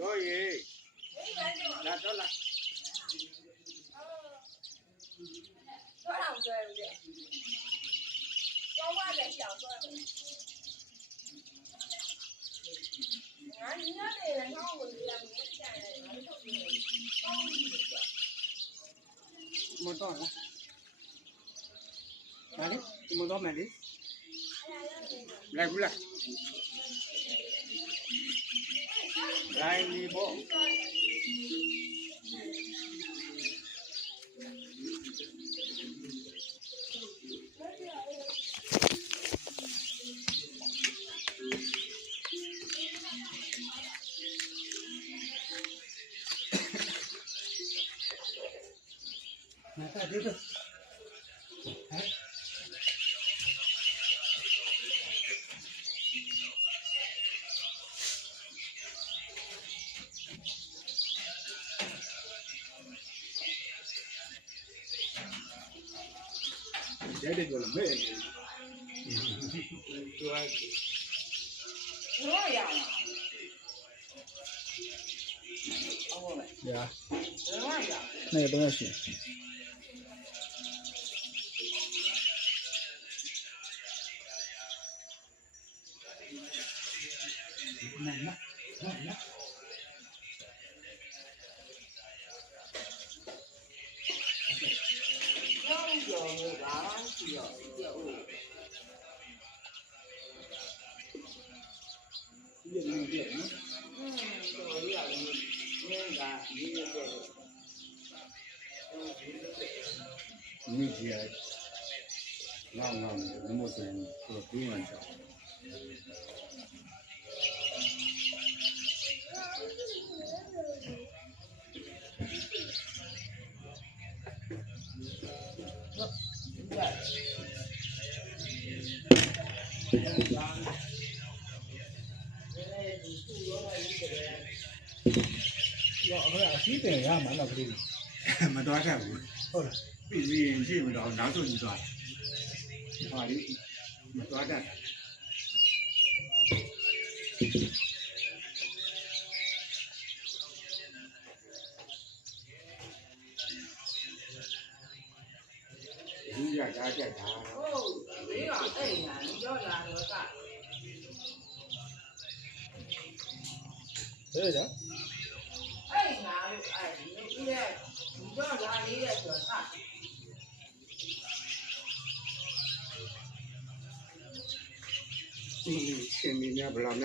Có gì? Là đó là Có làm cười không? Có quá để chọn thôi Hả? Nhớ đi là ngon rồi làm cái chài này gì vậy? Một tòa hả? Mày đi, một đó mày đi Lại cũng lại Lain libo. Nah, itu. jadi gua lebih ya. itu aja oh ya ya nah ya sih Nah, nah, nah, nah. 西是。 刚有完是有业务。 Dia ni dia ni. 嗯，有业务，应该你也对。 Ni dia. Ngam ngam, ရောအဲ့ဒါအစီးတင်ရမှာလားကလေးမတော်ခဲ့ဘူးဟုတ်လားပြီးပြီးရင်ရှိမတော်နောက်ဆုံးကြီးသွားတယ်ဟာလေးမတော်တတ် ကဓာတ်တက်တာဟုတ်ဘေးကအဲ့ညာကြောက်လာတော့ကဟဲ့လားအဲ့ညာလို့အဲ့ဒီလူကြီးရဲ့ကြောက်လာနေတဲ့ဆိုတော့ရှင်မင်းများဗလာများ